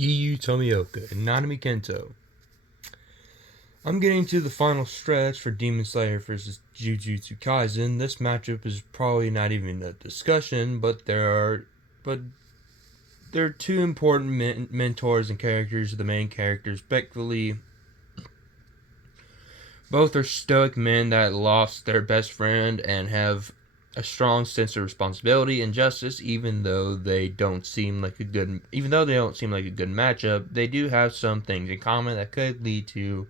Giyu, Tomioka, and Nanami Kento. I'm getting to the final stretch for Demon Slayer vs. Jujutsu Kaisen. This matchup is probably not even a discussion, but there are two important mentors and characters. The main characters, respectively, both are stoic men that lost their best friend and have a strong sense of responsibility and justice. Even though they don't seem like a good matchup, they do have some things in common that could lead to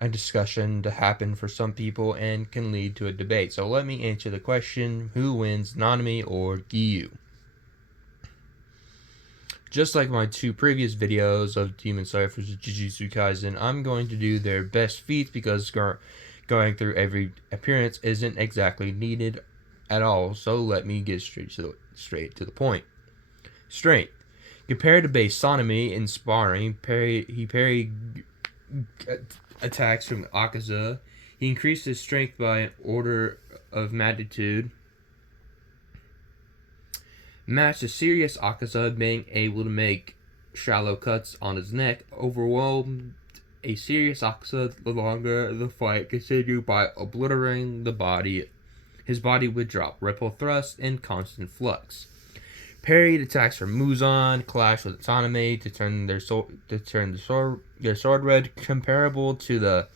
a discussion to happen for some people and can lead to a debate. So let me answer the question: who wins, Nanami or Giyu? Just like my two previous videos of Demon Slayer vs. Jujutsu Kaisen, I'm going to do their best feats because going through every appearance isn't exactly needed at all. So let me get straight to the point. Strength. Compared to base Sanemi in sparring, he parried attacks from Akaza. He increased his strength by an order of magnitude, matched a serious Akaza, being able to make shallow cuts on his neck, overwhelmed a serious Akaza the longer the fight continued by obliterating his body with drop, ripple thrust, and constant flux. Parried attacks from Muzan, clashed with Nanami to turn their sword red, comparable to the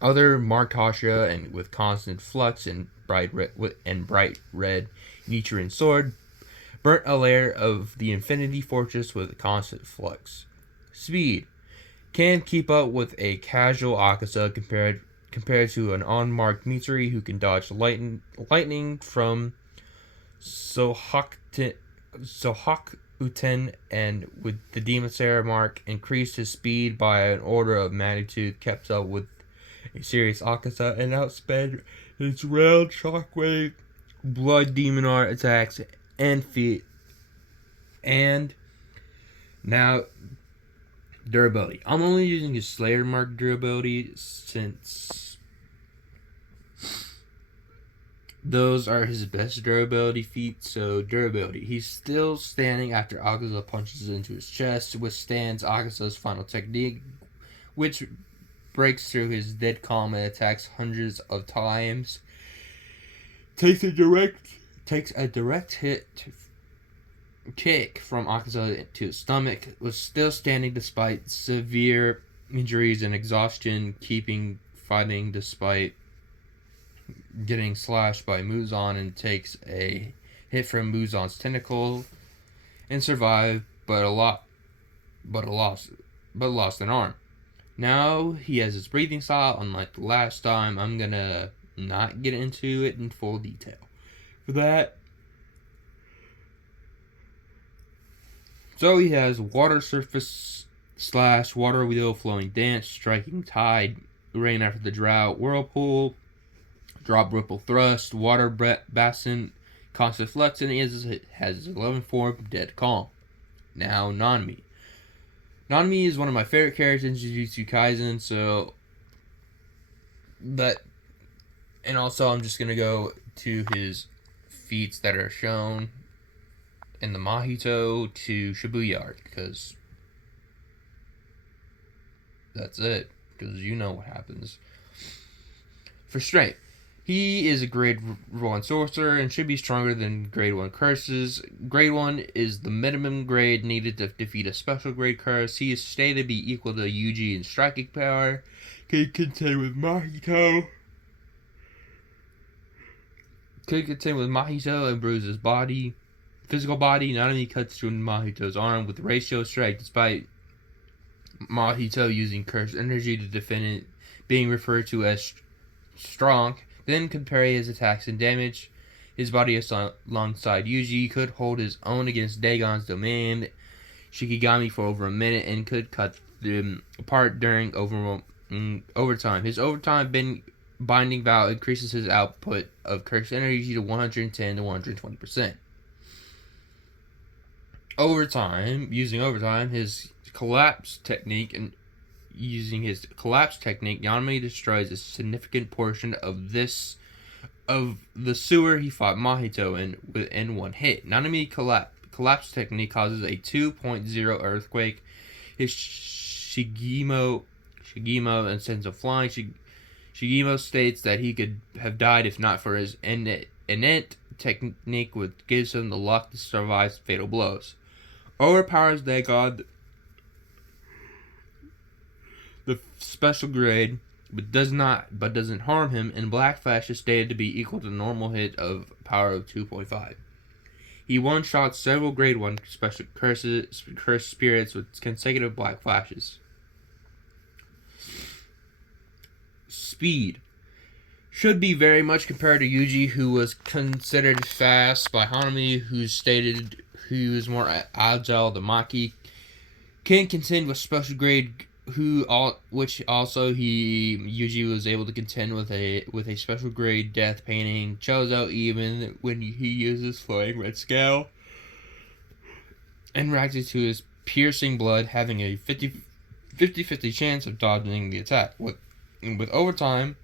other marked Hashira, and with constant flux and bright red Nichiren sword, burnt a layer of the Infinity Fortress with constant flux. Speed. Can keep up with a casual Akaza compared to an unmarked Mitsuri who can dodge lightning from Sohakuten, and with the Demon Slayer mark, increased his speed by an order of magnitude, kept up with a serious Akaza, and outsped his round shockwave, blood demon art attacks, and feet. And now, durability. I'm only using his Slayer mark durability since those are his best durability feats. So durability. He's still standing after Akaza punches into his chest, withstands Akaza's final technique, which breaks through his dead calm and attacks hundreds of times. Takes a direct hit kick from Akaza to his stomach, was still standing despite severe injuries and exhaustion, keeping fighting despite getting slashed by Muzan, and takes a hit from Muzan's tentacle and survived, but lost an arm. Now he has his breathing style, unlike the last time. I'm gonna not get into it in full detail. For that, so he has water surface / water wheel, flowing dance, striking tide, rain after the drought, whirlpool, drop ripple thrust, water basin, constant flux, and he has his 11th form, dead calm. Now Nanami. Nanami is one of my favorite characters in Jujutsu Kaisen, and also I'm just going to go to his feats that are shown in the Mahito to Shibuya arc, because that's it, because you know what happens. For strength, he is a grade 1 sorcerer and should be stronger than grade 1 curses. Grade 1 is the minimum grade needed to defeat a special grade curse. He is stated to be equal to Yuji in striking power. Can contend with Mahito. And bruise his physical body. Nanami cuts through Mahito's arm with ratio strike, despite Mahito using cursed energy to defend it, being referred to as strong. Then compare his attacks and damage. His body alongside Yuji could hold his own against Dagon's domain Shikigami for over a minute and could cut them apart during overtime. His overtime binding vow increases his output of cursed energy to 110 to 120%. Using overtime, his collapse technique, Nanami destroys a significant portion of the sewer he fought Mahito in one hit. Nanami collapse technique causes a 2.0 earthquake. His Shigemo and sense of flying. Shigemo states that he could have died if not for his innate technique, which gives him the luck to survive fatal blows. Overpowers Dagon, the special grade, but doesn't harm him, and Black Flash is stated to be equal to the normal hit of power of 2.5. He one-shot several grade 1 special cursed spirits with consecutive Black Flashes. Speed. Should be very much compared to Yuji, who was considered fast by Hanami, who stated he was more agile than Maki. Can contend with special grade, which also Yuji was able to contend with a special grade death painting. Chozo, even when he uses flowing red scale, and reacted to his piercing blood, having a 50-50 chance of dodging the attack. With overtime,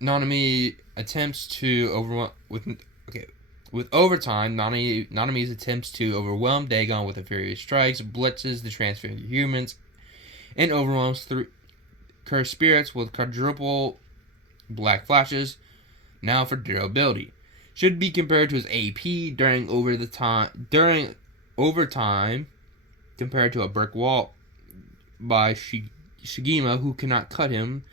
Nanami attempts to overwhelm Nanami's attempts to overwhelm Dagon with a furious strikes, blitzes the transfigured humans, and overwhelms 3 cursed spirits with quadruple Black Flashes. Now for durability. Should be compared to his AP during overtime compared to a brick wall by Shigema, who cannot cut him,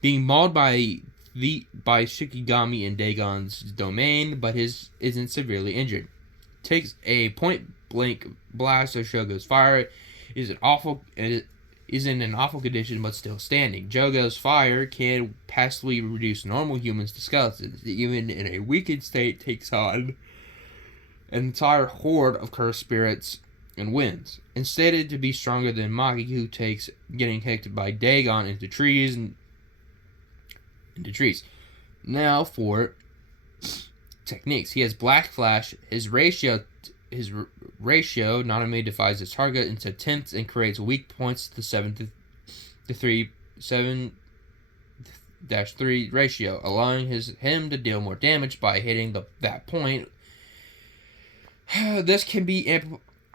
being mauled by Shikigami in Dagon's domain, but isn't severely injured. Takes a point-blank blast of Shogo's fire. Is in an awful condition, but still standing. Jogo's fire can passively reduce normal humans to skeletons. Even in a weakened state, takes on an entire horde of cursed spirits and wins. And stated to be stronger than Maki, who takes getting kicked by Dagon into trees. Now for techniques. He has Black Flash. His ratio, Nanami divides his target into attempts and creates weak points to 7-3 ratio, allowing him to deal more damage by hitting that point. This can be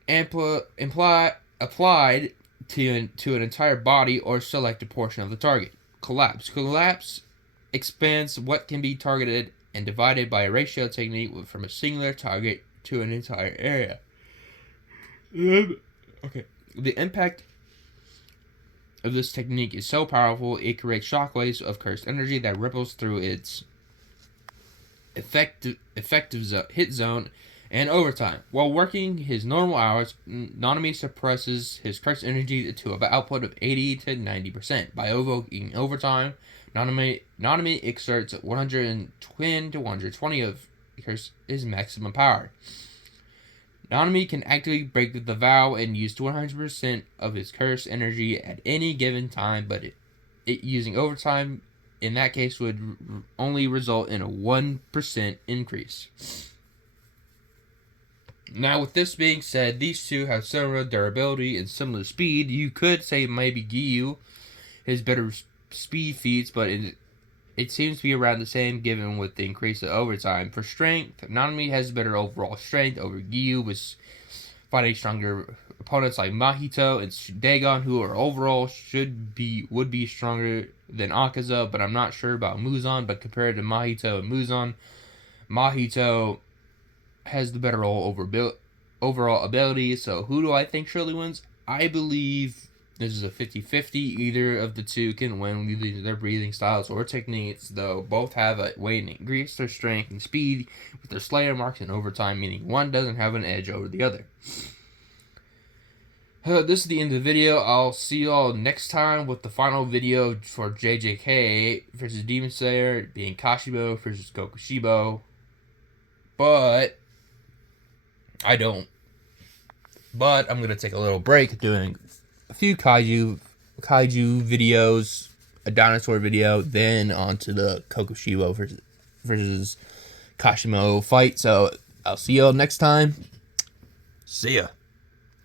applied to an entire body or select a portion of the target. Collapse expands what can be targeted and divided by a ratio technique from a singular target to an entire area. Okay. The impact of this technique is so powerful, it creates shockwaves of cursed energy that ripples through its effective hit zone and overtime. While working his normal hours, Nanami suppresses his cursed energy to an output of 80 to 90%. By evoking overtime, Nanami exerts 110 to 120 of his maximum power. Nanami can actively break the vow and use 100% of his cursed energy at any given time, but it using overtime in that case would only result in a 1% increase. Now, with this being said, these two have similar durability and similar speed. You could say maybe Giyu has better speed feats, but it seems to be around the same given with the increase of overtime. For strength, Nanami has better overall strength over Giyu, with fighting stronger opponents like Mahito and Dagon, who are overall would be stronger than Akaza, but I'm not sure about Muzan. But compared to Mahito and Muzan, Mahito has the better overall ability. So who do I think surely wins? I believe this is a 50-50. Either of the two can win with either their breathing styles or techniques, though both have a way to increase their strength and speed with their Slayer marks and overtime, meaning one doesn't have an edge over the other. This is the end of the video. I'll see you all next time with the final video for JJK versus Demon Slayer, being Kashimo versus Kokushibo. But I'm going to take a little break doing a few kaiju videos, a dinosaur video, then on to the Kokushibo versus Kashimo fight. So I'll see y'all next time. See ya.